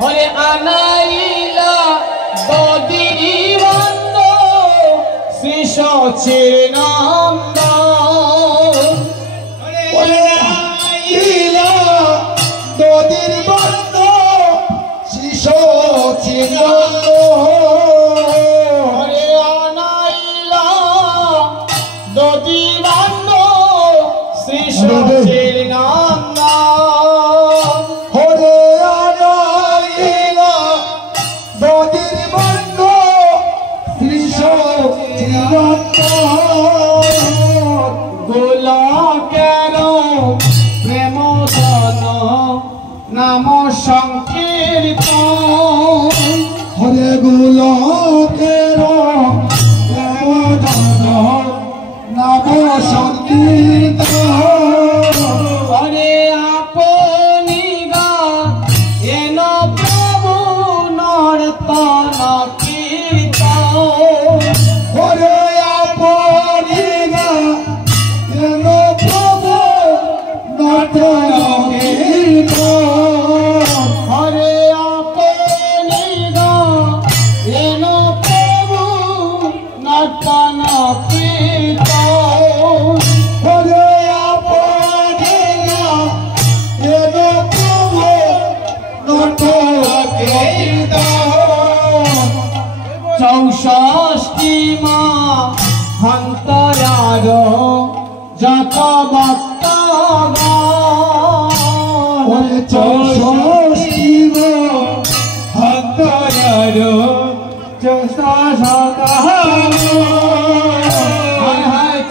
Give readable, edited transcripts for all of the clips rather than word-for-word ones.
হরে আনাইলা দদিবন্দ শ্রী সচিদানন্দ হরে আনাইলা দদিবন্দ শ্রী সচিদানন্দ হরে আনাইলা দদিবন্দ শ্রী সচিদানন্দ হরে আনাইলা দদিবন্দ শ্রী সচিদানন্দ গোলকের প্রেম ধন নাম সংকীর্তন হরে গোলকের প্রেমধন নাম সংকীর্তন হরে আপনি গায়েন প্রভু নর্তন কীর্তন হরে আপনি গায়েন প্রভু নর্তন কীর্তন হরে আপনি গায়েন প্রভু নর্তন কীর্তন হরে আপনি গায়েন প্রভু নর্তন কীর্তন চৌষষ্টি মা হন্তরার যত ভক্ত ওরে চৌষষ্টি হন্তরার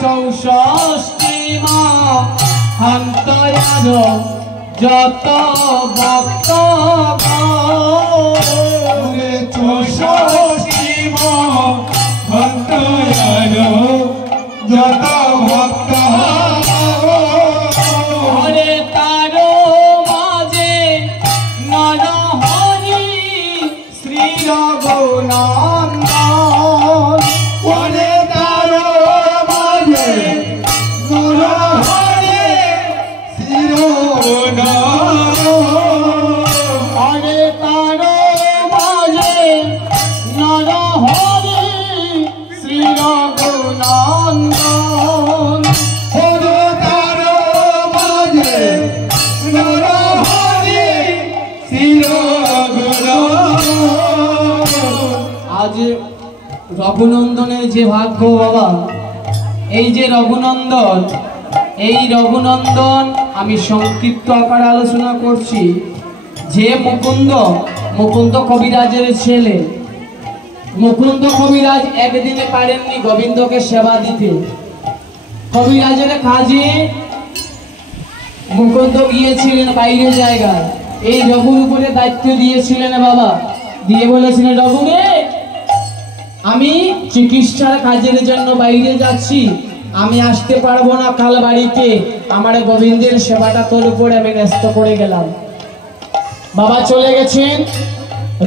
চৌষষ্টি মা হন্তরার যত ভক্ত ওরে চৌষষ্টি হন্তরার যত ভক্ত হরে তারো মাঝে নর হরি শ্রী রঘুনন্দন ওরে তার মাঝে নর হরে শিরোনাম হরে তারো মাঝে নর হরি শ্রী রঘুনন্দন হরে তার মাঝে নর হরে শিরোনাম আজ রঘুনন্দনের যে ভাগ্য বাবা, এই যে রঘুনন্দন, এই রঘুনন্দন আমি সংক্ষিপ্ত আকারে আলোচনা করছি। যে মুকুন্দ কবিরাজের ছেলে, মুকুন্দ কবিরাজ একদিনে পারেননি গোবিন্দকে সেবা দিতে। কবিরাজের কাজে মুকুন্দ গিয়েছিলেন বাইরের জায়গায়, এই রঘুর উপরে দায়িত্ব দিয়েছিলেন বাবা, দিয়ে বলেছিলেন রঘু রে, আমি চিকিৎসার কাজের জন্য বাইরে যাচ্ছি, আমি আসতে পারবো না কাল বাড়িতে, আমার গোবিন্দের সেবাটা তোর উপরে আমি ন্যস্ত করে গেলাম। বাবা চলে গেছেন,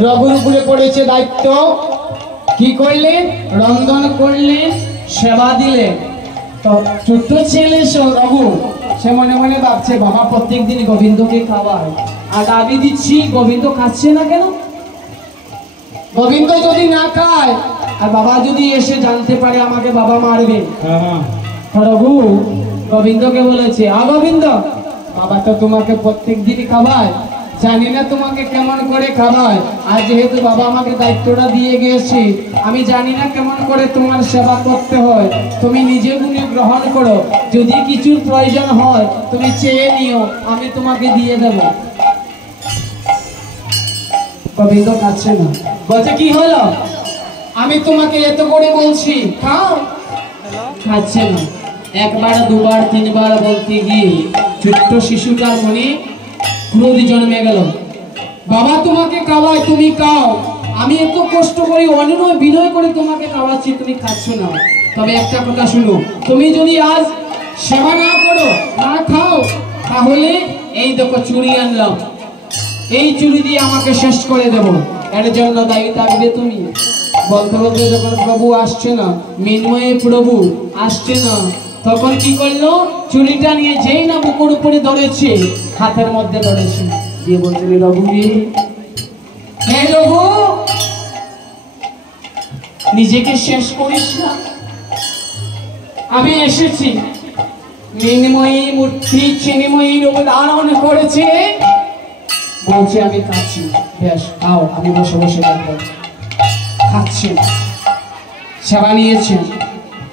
রঘুর উপরে পড়েছে দায়িত্ব। কি করলেন? রন্ধন করলেন, সেবা দিলেন। তো ছোট্ট ছেলে রঘু, সে মনে মনে ভাবছে বাবা প্রত্যেক দিন গোবিন্দকে খাওয়ায়, আর দাবি দিচ্ছি গোবিন্দ খাচ্ছে না কেন? গোবিন্দ যদি না খায় আর বাবা যদি এসে জানতে পারে আমাকে বাবা মারবে। রঘু গোবিন্দকে বলেছে, গোবিন্দ, বাবা তো তোমাকে প্রত্যেক দিনই খাওয়ায়, জানি না তোমাকে কেমন করে খাওয়ায়, আর যেহেতু বাবা আমাকে দায়িত্বটা দিয়ে গিয়েছে, আমি জানি না কেমন করে তোমার সেবা করতে হয়, তুমি নিজে গুণে গ্রহণ করো, যদি কিছুর প্রয়োজন হয় তুমি চেয়ে নিও, আমি তোমাকে দিয়ে দেব। গোবিন্দ খাচ্ছে না, বলছে কি হলো, আমি তোমাকে এত করে বলছি খাও, খাচ্ছে না। একবার দুবার তিনবার বলতে গিয়ে ছোট্ট শিশুটার মনে ক্রোধ জন্মে গেল। বাবা তোমাকে খাওয়াই, তুমি খাও, আমি এত কষ্ট করে অনুনয় বিনয় করে তোমাকে খাওয়াচ্ছি, তুমি খাচ্ছ না। তবে একটা কথা শুনো, তুমি যদি আজ সেবা না করো, না খাও, তাহলে এই দেখো চুরি আনলাম, এই চুরি দিয়ে আমাকে শেষ করে দেব, এর জন্য দায়ী থাকবে তুমি। বলতে বলতে যখন প্রভু আসছে না, মিন্ময়ে প্রভু আসছে না, তখন কি করলো, চুরিটা নিয়ে যেই না বুকুর উপরে ধরেছে, হাতের মধ্যে ধরেছে, দিয়ে বলছে রঘু হে রঘু, নিজেকে শেষ করিস না, আমি এসেছি। মৃন্ময়ী মূর্তি চিন্ময়ী রূপ ধারণ করেছে, বলছে আমি খাচ্ছি। বেশ খাও, আমি বসে বসে দেখবো। খাচ্ছেন, সেবা নিয়েছেন।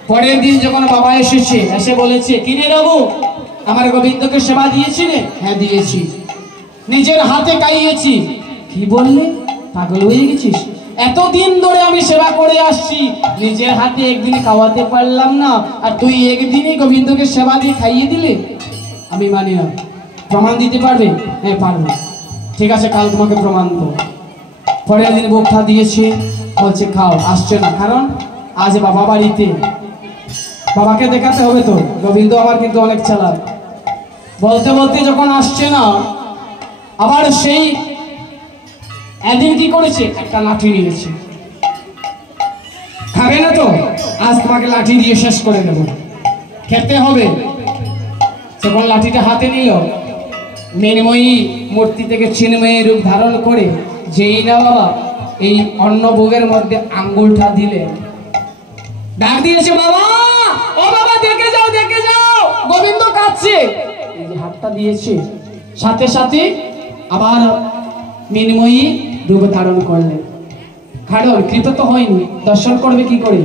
পরের দিন যখন বাবা এসেছে, এসে বলেছে কি রে রঘু, আমার গোবিন্দকে সেবা দিয়েছিলে? হ্যাঁ দিয়েছি, নিজের হাতে খাইয়েছি। কি বললে, পাগল হয়ে গেছিস? এতদিন ধরে আমি সেবা করে আসছি, নিজের হাতে একদিন খাওয়াতে পারলাম না, আর তুই একদিনই গোবিন্দকে সেবা দিয়ে খাইয়ে দিলে? আমি মানি না। প্রমাণ দিতে পারবে? হ্যাঁ পারবো। ঠিক আছে, কাল তোমাকে প্রমাণ দেবো। পরের দিন ভোগটা দিয়েছে, বলছে খাও। আসছে না, কারণ আজ বাবা বাড়িতে, বাবাকে দেখাতে হবে তো। গোবিন্দ আমার কিন্তু অনেক চালাক। বলতে বলতে যখন আসছে না, আবার সেই একদিন কি করেছে, একটা লাঠি নিয়েছে। খাবে না তো, আজ তোমাকে লাঠি দিয়ে শেষ করে দেবো, খেতে হবে। যখন লাঠিটা হাতে নিল, মৃন্ময়ী মূর্তি থেকে চিন্ময়ী রূপ ধারণ করে যেই না বাবা এই অন্নভোগের মধ্যে আঙ্গুলটা দিলেন, ডাক দিয়েছে বাবা, ও বাবা দেখে যাও, দেখে যাও, গোবিন্দ কাঁদছে। এই যে হাতটা দিয়েছে, সাথে সাথে আবার মৃন্ময়ী রূপ ধারণ করলেন। কারণ কৃত তো হয়নি, দর্শন করবে কি করে?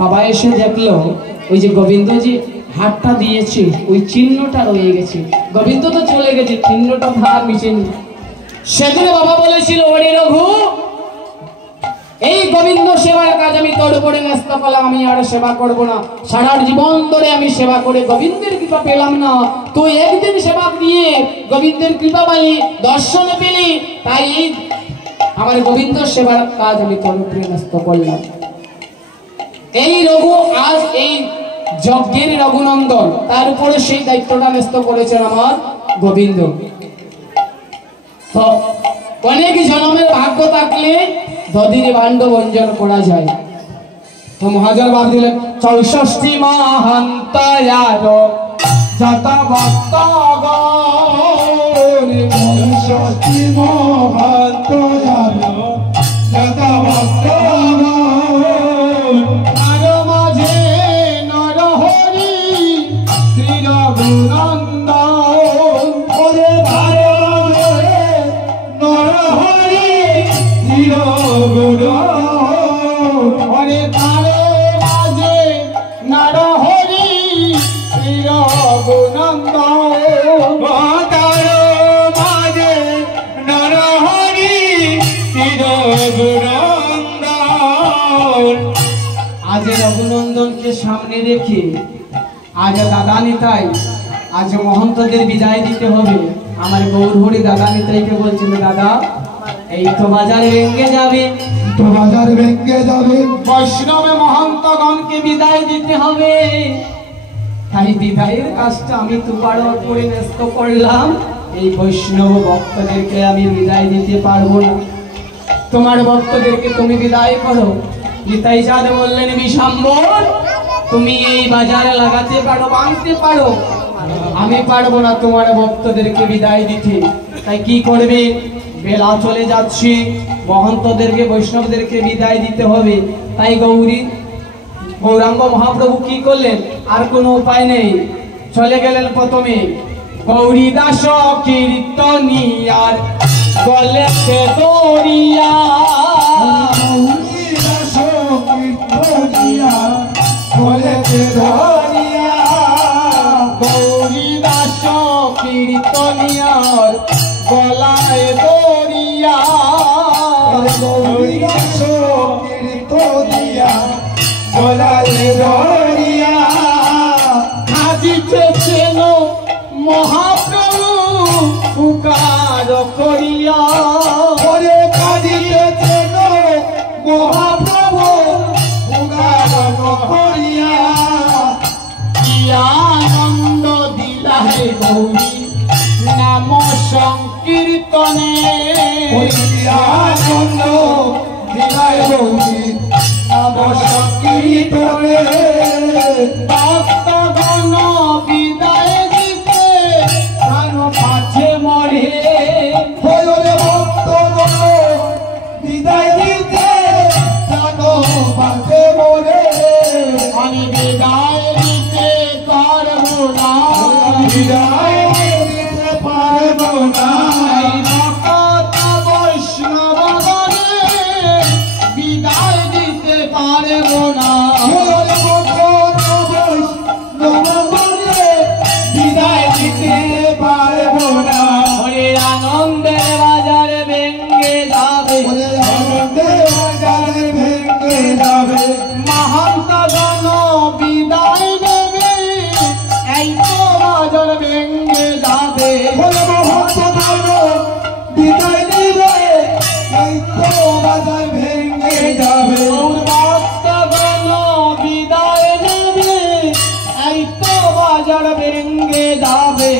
বাবা এসে দেখলো ওই যে গোবিন্দ যে হাতটা দিয়েছে, ওই চিহ্নটা রয়ে গেছে। গোবিন্দ তো চলে গেছে, চিহ্নটা ভার মিশেনি। সেদিন বাবা বলেছিল, ওরে রঘু, এই গোবিন্দ সেবার কাজ আমি তোর উপরে ন্যস্ত করলাম, আমি আর সেবা করব না। সারা জীবন ধরে আমি সেবা করে গোবিন্দের কৃপা পেলাম না, তুই একদিন সেবা দিয়ে গোবিন্দের কৃপা পালি, দর্শন পেলি, তাই আমার গোবিন্দ সেবার কাজ আমি তোর উপরে ন্যস্ত করলাম। এই রঘু আজ এই যজ্ঞের রঘুনন্দন, তার উপরে সেই দায়িত্বটা ন্যস্ত করেছেন আমার গোবিন্দ। তো অনেক জন্মের ভাগ্য থাকলে দধির ভাণ্ড বঞ্জন করা যায়। তো মহাজন ভাব দিলেন, 64 মহান্তয়ার যত ভক্তগণ, 64 মহান্তয়ার যত ভক্তগণ, তার মাঝে নরহরি শ্রী রঘুনন্দন, ওরে ভারে নরহরি শ্রী রঘুনন্দন, ওরে তারে মাঝে নরহরি শ্রী রঘুনন্দন, তার মাঝে নরহরি শ্রী রঘুনন্দন। আজ রঘুনন্দনকে সামনে রেখে আজ দাদা নিতাই, আজ মহন্তদের বিদায় দিতে হবে। আমার গৌরহরি দাদা নিতাইকে বলছেন, দাদা এই তো বাজার ভেঙে যাবে, তো বাজার ভেঙে যাবে, বৈষ্ণবে মহন্তগণকে বিদায় দিতে হবে। তাই বিদায়ের কাজটা আমি তোমার উপরে ন্যস্ত করলাম। এই বৈষ্ণব ভক্তদেরকে আমি বিদায় দিতে পারবো না, তোমার ভক্তদেরকে তুমি বিদায় করো। নিতাই চাঁদ বললেন, বিশাম্বর তুমি এই বাজারে লাগাতে পারো, ভাঙতে পারো, আমি পারবো না তোমার ভক্তদেরকে বিদায় দিতে। তাই কি করবে, বেলা চলে যাচ্ছে, মহন্তদেরকে বৈষ্ণবদেরকে বিদায় দিতে হবে। তাই গৌরাঙ্গ মহাপ্রভু কি করলেন, আর কোনো উপায় নেই, চলে গেলেন প্রথমে গৌরী দাস কীর্তনিয়ার গলেতে দরিয়া, গৌরী দাস কীর্তনিয়ার গলায় দরিয়া, কাঁদিতেছেন মহাপ্রভু পুকার করিয়া, কাঁদিতেছেন মহাপ্রভু পুকার করিয়া, কি আনন্দ দিলা হে গৌরী নাম সংকীর্তনে, আনন্দ দিলায় গৌরী নাম সংকীর্তনে, ভক্ত না এই ভক্ত বৈষ্ণবগণে বিদায় দিতে পারব না। ওরে ভক্ত বৈষ্ণবগণে বিদায় দিতে পারব না। ওরে আনন্দের বাজারে ভেঙ্গে যাবে, ওরে আনন্দের বাজারে ভেঙে যাবে। মহান্তগণ বিদায় নেবে, এই তো বাজার ভেঙ্গে যাবে। ওরে ভক্তগণ বিদায় নিবে, এই তো বাজার ভেঙে যাবে। গৌর ভক্তগণ বিদায় নেবে, এই তো বাজার ভেঙ্গে যাবে।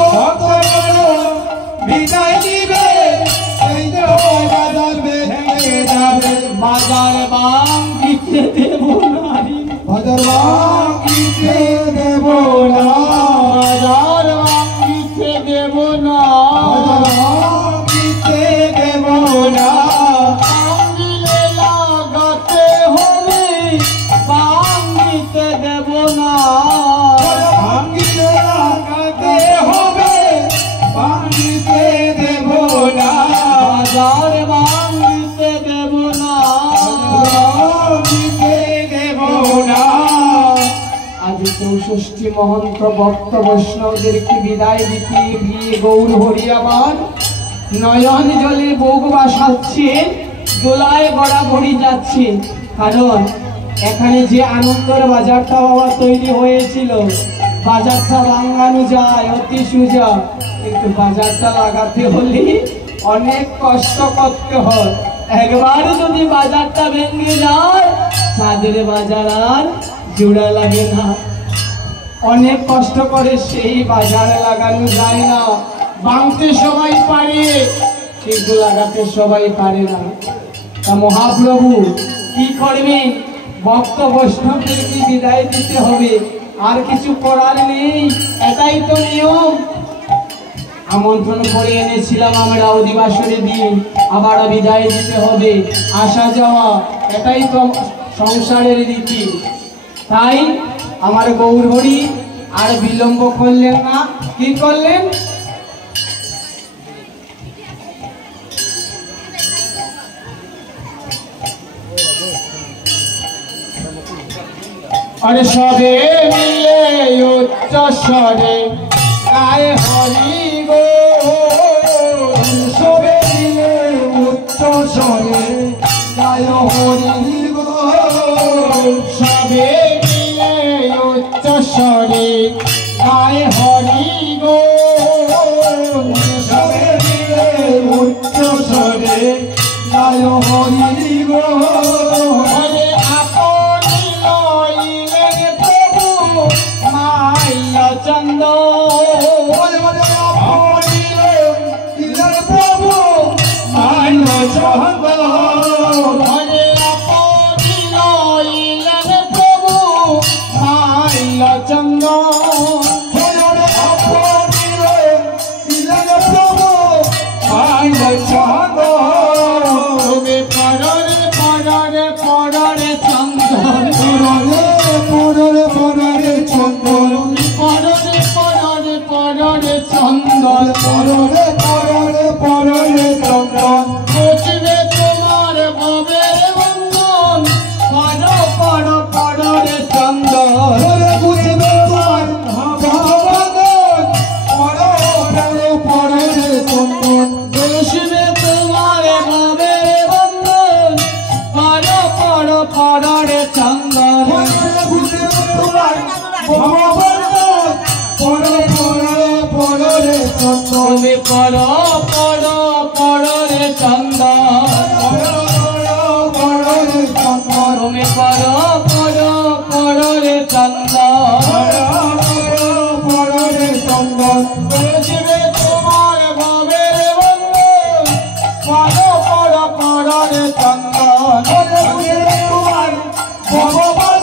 ভক্তগণ বিদায় নিবে, এই তো বাজার ভেঙে যাবে। বাজার ভাঙিতে দেব নারী, বাজার ভাঙিতে দেব না, বাজার ভাঙিতে দেব না। বাজার ভাঙিতে দেব না। ভাঙিলে লাগাতে হবে, ভাঙিতে দেব না। ভাঙিতে লাগাতে হবে, ভাঙিতে দেব না। বাজার ভাঙিতে দেব না। ভাঙিতে দেব না। আজ 64 মহন্ত ভক্ত বৈষ্ণবদেরকে বিদায় দিতে গিয়ে গৌর হরি আবার নয়ন জলে বুক বাসাচ্ছে, দোলায় গড়াগড়ি যাচ্ছে। কারণ এখানে যে আনন্দের বাজারটা বাবা তৈরি হয়েছিল, বাজারটা ভাঙানো যায় অতি সোজা, কিন্তু বাজারটা লাগাতে হলে অনেক কষ্ট করতে হয়। একবার যদি বাজারটা ভেঙে যায়, চাঁদের বাজার আর জোড়া লাগে না। অনেক কষ্ট করে সেই বাজারে লাগানো যায় না। ভাঙতে সবাই পারে, কিন্তু লাগাতে সবাই পারে না। তা মহাপ্রভু কি করবেন? ভক্ত বৈষ্ণবদেরকে বিদায় দিতে হবে, আর কিছু করার নেই, এটাই তো নিয়ম। আমন্ত্রণ করে এনেছিলাম আমরা অধিবাসরে দিন, আবার বিদায় দিতে হবে, আসা যাওয়া, এটাই তো সংসারের রীতি। তাই আমার গৌর হরি আর বিলম্ব করলেন না, কি করলেন? আরে সবে মিলে উচ্চ স্বরে গায়ে হরি গো, সবে মিলে উচ্চ স্বরে গায় হরি গো। সবে মিলে উচ্চ স্বরে গায়ে হরি গো। সবে মিলে উচ্চ স্বরে গায় হরি গো। হরে আপনি লইলেন প্রভু মাইয়া চন্দ, ওরে ওরে আপনি দিলেন প্রভু মান্য চন্দ। হরে আপনি লইলেন প্রভু মাইয়া চন্দ। ওরে ওরে আপনি দিলেন প্রভু মান্য চন্দ। তুমি পড়রে পড়রে পড়রে চন্দন, পররে পররে পররে চন্দন। তুমি পড়রে পড়রে পড়রে চন্দন। পররে পররে পররে চন্দন। বুঝবে তোমার ভবের বন্ধন, পড়ো পড়ো পড়রে চন্দন। ওরে বুঝবে তোমার ভগবান, পরো পরো পররে চন্দন। বুঝবে তোমার ভবের বন্ধন, পড়ো পড়ো পড়রে চন্দন। ওরে বুঝবে তোমার ভগবান, পরো পরো পররে চন্দন। তুমি পড়ো পড়ো পড়রে চন্দন। পরো পরো পররে চন্দন। তুমি পড়ো পড়ো পড়রে চন্দন। পরো পরো পররে চন্দন। বুঝবে তোমার ভবের বন্ধন, পড়ো পড়ো পড়রে চন্দন। ওরে বুঝবে তোমার ভগবান,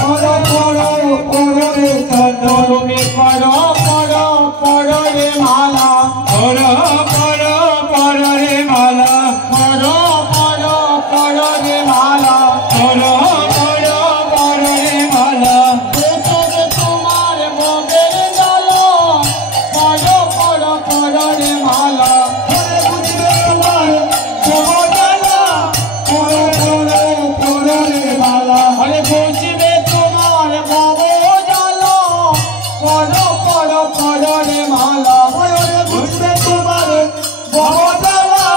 পরো পরো পররে চন্দন। তুমি পড়ো পড়ো পড়রে মালা, পরো পরো পররে মালা। পড়ো পড়ো পড়রে মালা। পরো পরো পররে মালা। বুঝবে তোমার ভবের জ্বালা, পড়ো পড়ো পড়রে ভবতারা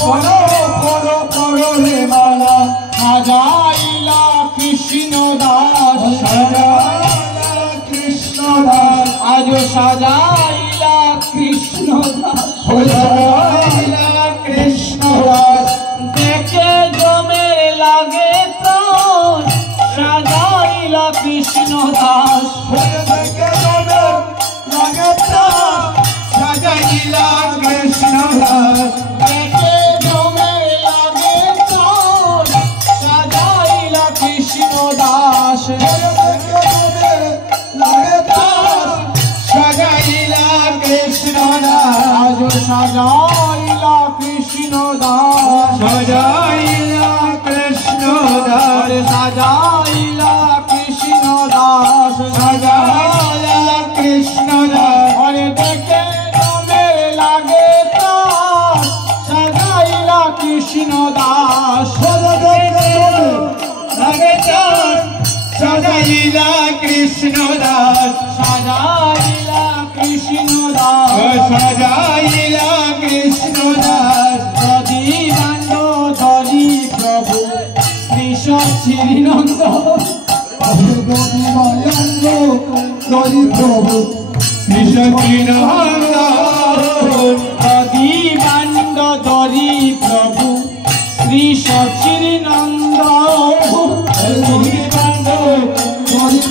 করো করো করো রে মালা সাজাইলা কৃষ্ণ দাস সাজাইলা কৃষ্ণ দাস আজ সাজাইলা কৃষ্ণ দাস সাজাইলা কৃষ্ণ দাস দেখে জমে লাগে প্রাণ সাজাইলা কৃষ্ণ দাস দেখে জমে লাগে প্রাণ সাজাইলা কৃষ্ণ দাস দেখে জমে লাগে প্রাণ সাজাইলা কৃষ্ণ দাস সাজাইলা কৃষ্ণ দাস আজ সাজাইলা কৃষ্ণ দাস সাজাইলা কৃষ্ণ দাস সাজাইলা কৃষ্ণ দাস সাজাইলা কৃষ্ণ দাস অরে দেখে জমে লাগে প্রাণ সাজাইলা কৃষ্ণ দাস লাগে চাঁদ সাজাইলা কৃষ্ণ দাস সাজাইলা কৃষ্ণ দাস সাজাইলা কৃষ্ণ দাস যদি বান্ড ধরি প্রভু শ্রীনন্দ প্রভু যদি বান্ড ধরি প্রভু শ্রী সচিনন্দ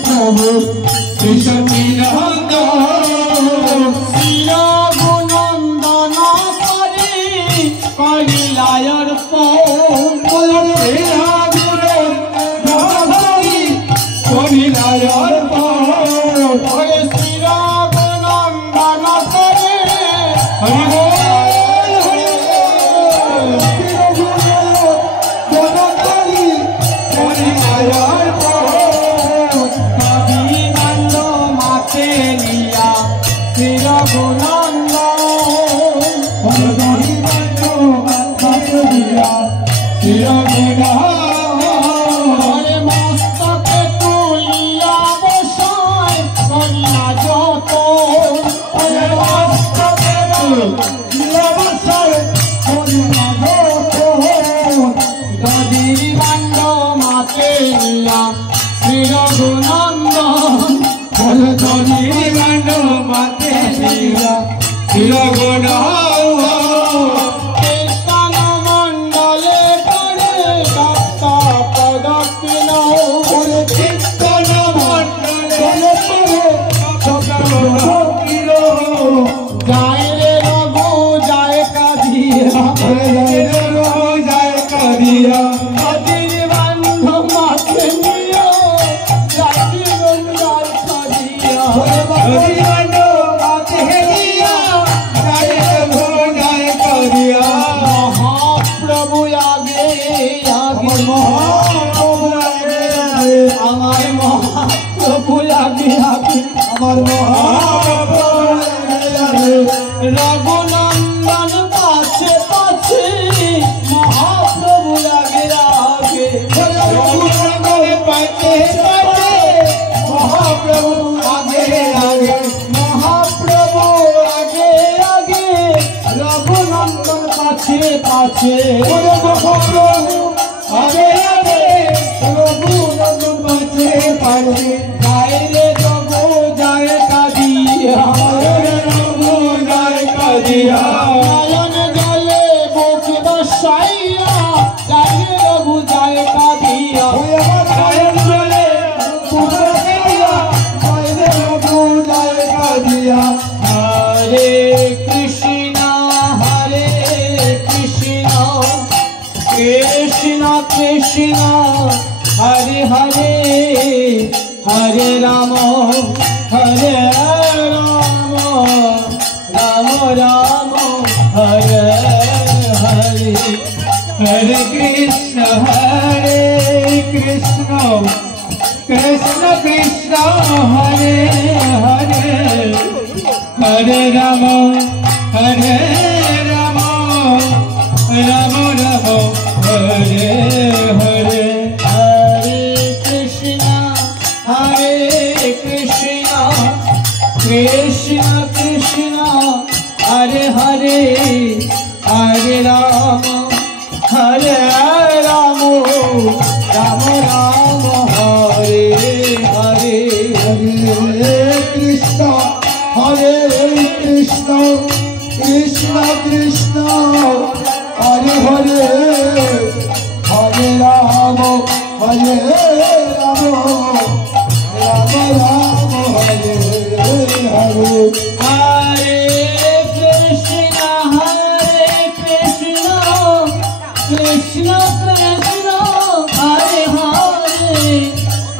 প্রভু কৃষ্ণ গুণন্দন করি কলিলায়র করিলায়র গুণন্দন করে বিমান্ড মাতে নিয়া স্থির গুণন্দ ঘরে মস্তকে তুলিয়া বসায় কন্যা যত দদির বান্ড মাতে নিয়া স্থির গুণন্দ কীর্তন মণ্ডলে করে দত্ত পদকিল যায় রে রঘু যায় কাঁদিয়া দদির বান্ড মাতে নিয়া যায় গঙ্গার কাঁদিয়া মহাপ্রভু আগে আগে আমার মহাপ্রভু আগে আগে রঘুনন্দন পাছে পাছে মহাপ্রভু আগে আগে মহাপ্রভু আগে আগে মহাপ্রভু আগে আগে রঘুনন্দন পাছে পাছে মহাপ্রভু আগে আগে রঘুনন্দন পাছে পাছে যায় রে রঘু যায় কাঁদিয়া রঘু যায় কাঁদিয়া নয়ন জলে বুক বসাইয়া যায় রে রঘু যায় কাঁদিয়া হরে কৃষ্ণ কৃষ্ণ কৃষ্ণ হরে হরে হরে রাম হরে রাম রাম রাম হরে হরে হরে কৃষ্ণ কৃষ্ণ কৃষ্ণ হরে হরে হরে রাম হরে রাম রাম রাম হরে হরে হরে কৃষ্ণ কৃষ্ণ কৃষ্ণ हरे हरे हरे राम हरे राम राम राम हरे हरे हरे कृष्ण कृष्ण कृष्ण हरे हरे हरे राम राम राम हरे हरे हरे कृष्ण कृष्ण कृष्ण हरे हरे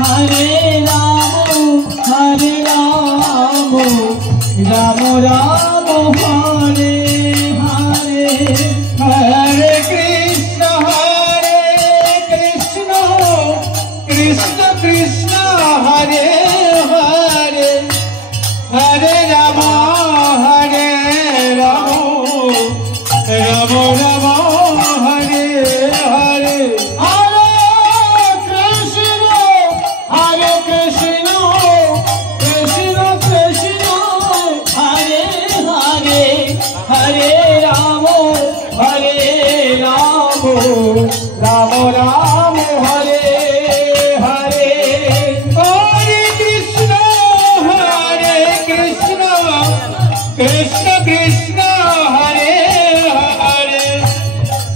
हरे राम राम राम हरे हरे हरे कृष्ण कृष्ण कृष्ण हरे हरे हरे राम राम राम हरे हरे हरे कृष्ण कृष्ण कृष्ण कृष्ण हरे हरे हरे राम राम राम हरे हरे हरे कृष्ण कृष्ण कृष्ण हरे हरे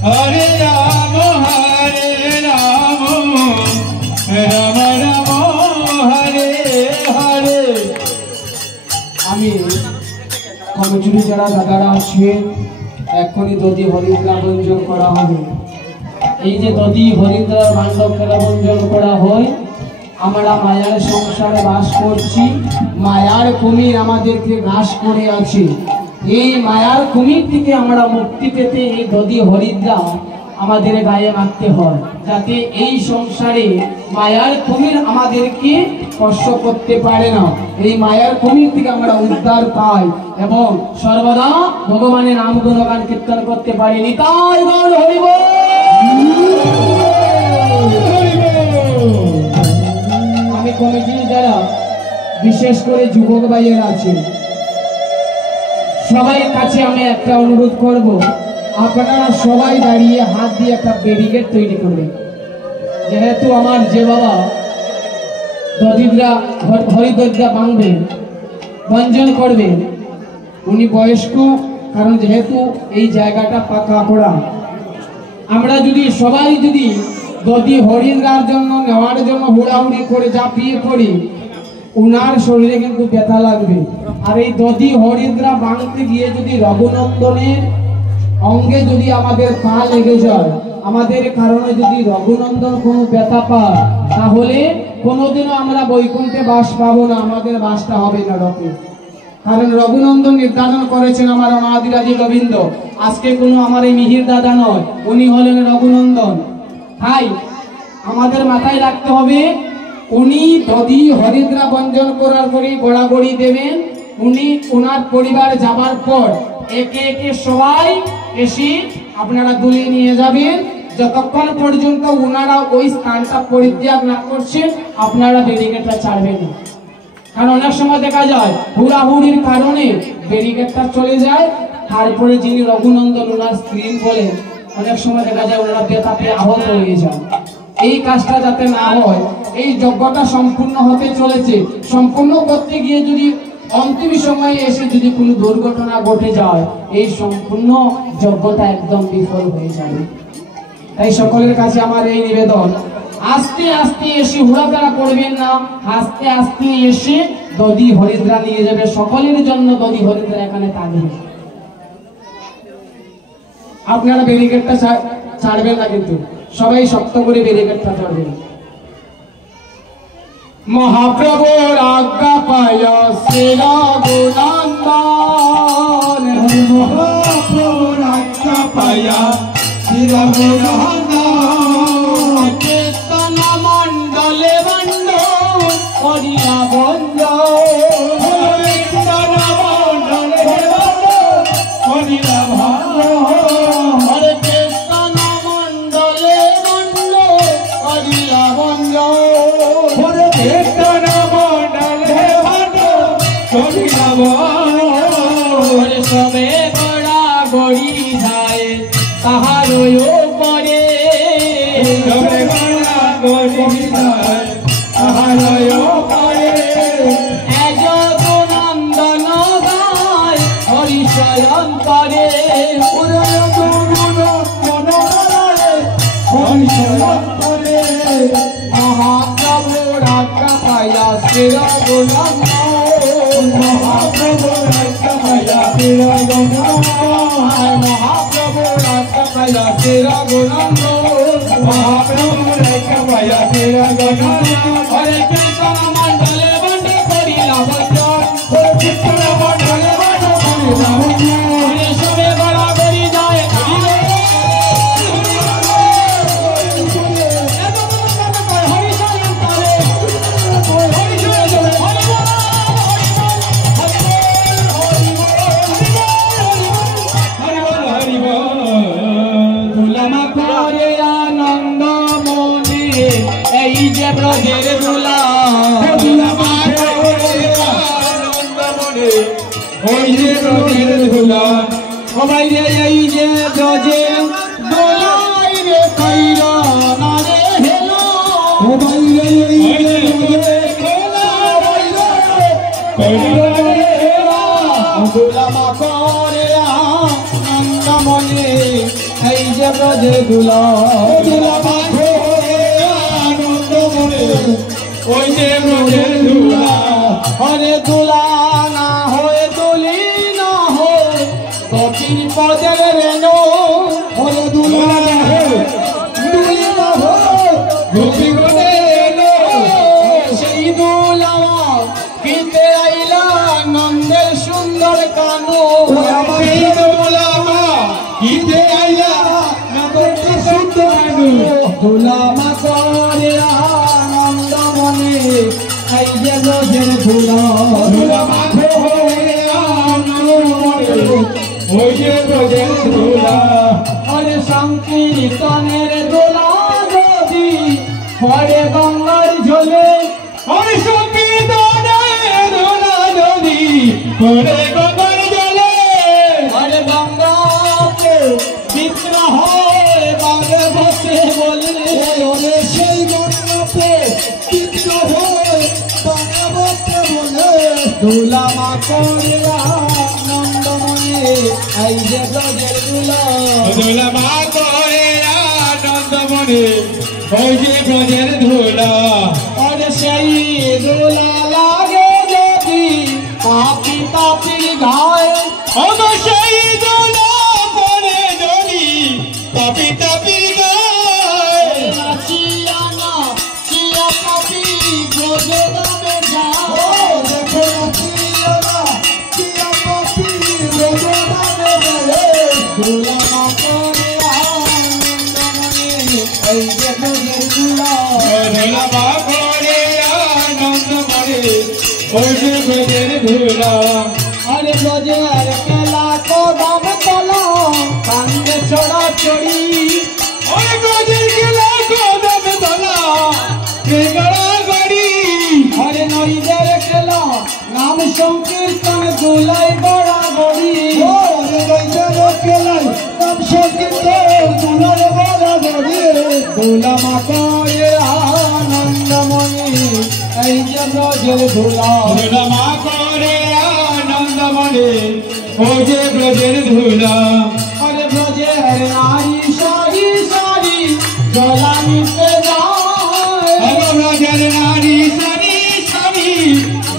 हरे राम राम राम हरे हरे আমি কমিটির যারা দাদারা আছে এখনই দধি হরিদ্রা বঞ্জন করা হবে। এই যে দধি হরিদ্রা মান্ডব খেলা বঞ্জন করা হয়, আমরা মায়ার সংসারে বাস করছি, মায়ার কুমির আমাদেরকে গ্রাস করে আছে। এই মায়ার কুমির থেকে আমরা মুক্তি পেতে এই দধি হরিদ্রা আমাদের গায়ে মাখতে হয়, যাতে এই সংসারে মায়ার কুমির আমাদেরকে স্পর্শ করতে পারে না। এই মায়ার কুমির থেকে আমরা উদ্ধার পাই এবং সর্বদা ভগবানের নাম গুণগান কীর্তন করতে পারি। নিতাই গৌর হরি বল। আমি কমিটির যারা বিশেষ করে যুবক ভাইয়েরা আছে সবাই কাছে আমি একটা অনুরোধ করব, আপনারা সবাই দাঁড়িয়ে হাত দিয়ে একটা ব্যারিকেড তৈরি করবেন। যেহেতু আমার যে বাবা হরিদ্রা বাঁধবেন বঞ্জন করবেন, উনি বয়স্ক, কারণ যেহেতু এই জায়গাটা পাকা করা, আমরা যদি সবাই যদি দধি হরিদ্রার জন্য নেওয়ার জন্য হুড়াহুড়ি করে ঝাঁপিয়ে পড়ি, উনার শরীরে কিন্তু ব্যথা লাগবে। আর এই দধি হরিদ্রা বাঁধতে গিয়ে যদি রঘুনন্দনের অঙ্গে যদি আমাদের পা লেগে যায়, আমাদের কারণে যদি রঘুনন্দন কোনো ব্যথা পায়, তাহলে কোনোদিনও আমরা বৈকুণ্ঠে বাস পাবো না, আমাদের বাসটা হবে না রথে। কারণ রঘুনন্দন নির্ধারণ করেছেন আমার অনাদিরাজি গোবিন্দ। আজকে কোনো আমার এই মিহির দাদা নয়, উনি হলেন রঘুনন্দন। তাই আমাদের মাথায় রাখতে হবে, উনি দধি হরিদ্রা বঞ্জন করার পরে গড়াগড়ি দেবেন। উনি ওনার পরিবার যাবার পর একে একে সবাই এসে আপনারা দুলিয়ে নিয়ে যাবেন। যতক্ষণ পর্যন্ত ওনারা ওই স্থানটা পরিত্যাগ না করছেন, আপনারা ব্যারিকেডটা ছাড়বেন না। কারণ অনেক সময় দেখা যায় হুড়াহুড়ির কারণে ব্যারিকেডটা চলে যায়, তারপরে যিনি রঘুনন্দন ওনার স্ত্রী বলেন, অনেক সময় দেখা যায় ওনারা ব্যথা পেয়ে আহত হয়ে যায়। এই কাজটা যাতে না হয়, এই যজ্ঞটা সম্পূর্ণ হতে চলেছে, সম্পূর্ণ করতে গিয়ে যদি অন্তিম সময়ে এসে যদি কোনো দুর্ঘটনা ঘটে যায়, এই সম্পূর্ণ যজ্ঞটা একদম বিফল হয়ে যাবে। তাই সকলের কাছে আমার এই নিবেদন, আস্তে আস্তে এসে হুড়াতাড়া করবেন না, আস্তে আস্তে এসে দধি হরিদ্রা নিয়ে যাবে। সকলের জন্য দধি হরিদ্রা এখানে থাকবে। আপনারা ব্যারিকেডটা ছাড়বেন না, কিন্তু সবাই শক্ত করে ব্যারিকেডটা ছাড়বেন। মহাপ্রভুর আজ্ঞা পায় শ্রী রঘুনন্দন, মহাপ্রভুর আজ্ঞা পায়া শ্রী রঘুনন্দন, কীর্তন মণ্ডলে বন্ধ করিয়া বন্ধ, কীর্তন মণ্ডলে বন্ধ করিয়া বন্ধ, হরে কীর্তন মণ্ডলে বন্ধ করিয়া বন্ধ, হরে কীর্তন মণ্ডলে বন্ধ করিয়া বন্ধ, হরে সবে তাহারও পরে তবে গণনা করি যায় তাহারও পরে নন্দন গায় হরিশয়ন করে মহাপ্রভু রাখা পায়া শির গুণম মহাপ্রভু রাখা পায়া শির গুণম মহাপ্রভু রাখা পায়া শির গুণম মহাপ্রভু রাখা পায়া শির গুণম হরে কীর্তন মণ্ডলে বন্ড করিলা বচন হরে কীর্তন মণ্ডলে বন্ড করিলা বচন হরে সবে গড়া করি যায় এই যে ব্রজের দুলা ওই যে ব্রজের ধুলা সবাই রে এই যে ব্রজের দোলাই রে কইর না রে হেলো সবাই রে এই যে দুলামা করে আনন্দমনে এই যে ব্রজের দুলা দুলামা ঘোরে আনন্দ মনে ওই যে ব্রজের ধুলা হরে দুলা না হয়ে দুলি না হয় কপির পদের রেণু হরে দুলা দুলি না হো গোপী গনে এলো সেই দুলামা পিতে আইলা নন্দের সুন্দর কানু সেই দুলামা গীতে আইলা নগরটি সুন্দর দুলামা করে আনন্দ মনে এই যে ব্রজের ধুলা দুলামা ঘোরে আনন্দ মনে ওই যে ব্রজের ধুলা হরে সংকীর্তনের দোলা যদি পরে গঙ্গার ঝোলে হরে সংকীর্তনে ধুলা নদী করে গঙ্গার জলে হরে গঙ্গাতে বিদ্রোহ বাগে বসে বলে ওরে সেই গণপে চিত্র হয় বানাবতে বলে দুলামা করে আনন্দ মনে এই যে ব্রজের দুলা দুলামা করে আনন্দ মনে ওই যে ব্রজের ধুলা হরে সেই দোলা লাগে যদি পাপি পাপির গায়ে অবশ্যই দোলা পরে যদি পাপি তাপি গায় নাচিয়া না চিয়া পাপি ব্রজে দামে ও যায় দেখো না কিয়া পাপি রোজনানে বলে দুলামা করে আনন্দ মনে এই যে ব্রজের দুলা দুলামা করে আনন্দ মনে ওই যে ব্রজের ধুলা আরে ব্রজের কেলা কদম তলা কান্দে ছড়া ছড়ি ওই ব্রজের গেলা কদম দলা কে গড়া গড়ি আরে নইদের খেলা নাম সংকীর্তন দুলাই বড়া গড়ি ও রে গাইতে কেলাই নাম সংকীর্তন দুলার বড় গড়ি দুলামা করে আনন্দ মনে এই যে ব্রজের ধুলা দুলামা করে আনন্দ মনে ওই যে ব্রজের ধুলা আরে ব্রজের নারী সারি সারি জলানিতে যায় ব্রজের নারী সারি সারি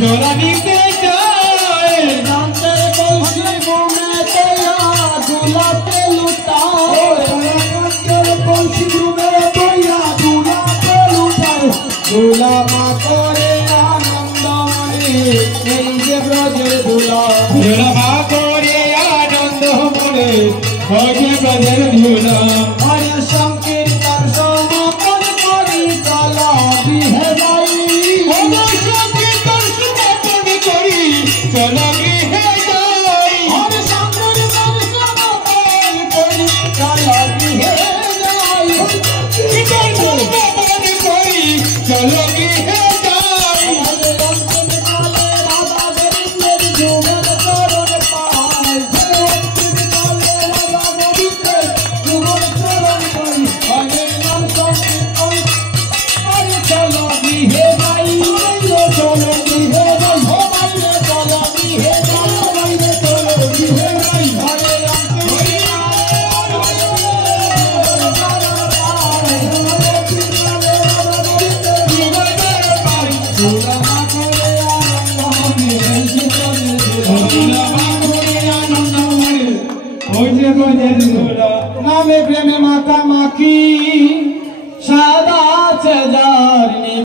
জোড়া নিতে যায় দান্তের কলসি বুমে তেয়া দুলাতে লুটায় দুলামা করে আনন্দ মনে এই যে ব্রজের ধুলা দুলামা করে আনন্দ মনে ওই যে ব্রজের ধুলা হরে সংকীর্তন সমাপন করি চলা বিহে যাই সংকীর্তন সমাপন করি চলো গৃহে যাই হরে সংকীর্তন সমাপন করি চলা বিহে যাই কীর্তন সমাপন করি চলো গৃহে যাই হরে অন্তিম কালে রাধা গোবিন্দের যুগল চরণ পাই হরে অন্তিম কালে রাধা গোবিন্দের ওই যে ব্রজের ধুলা নামে প্রেমে মাতা মাখি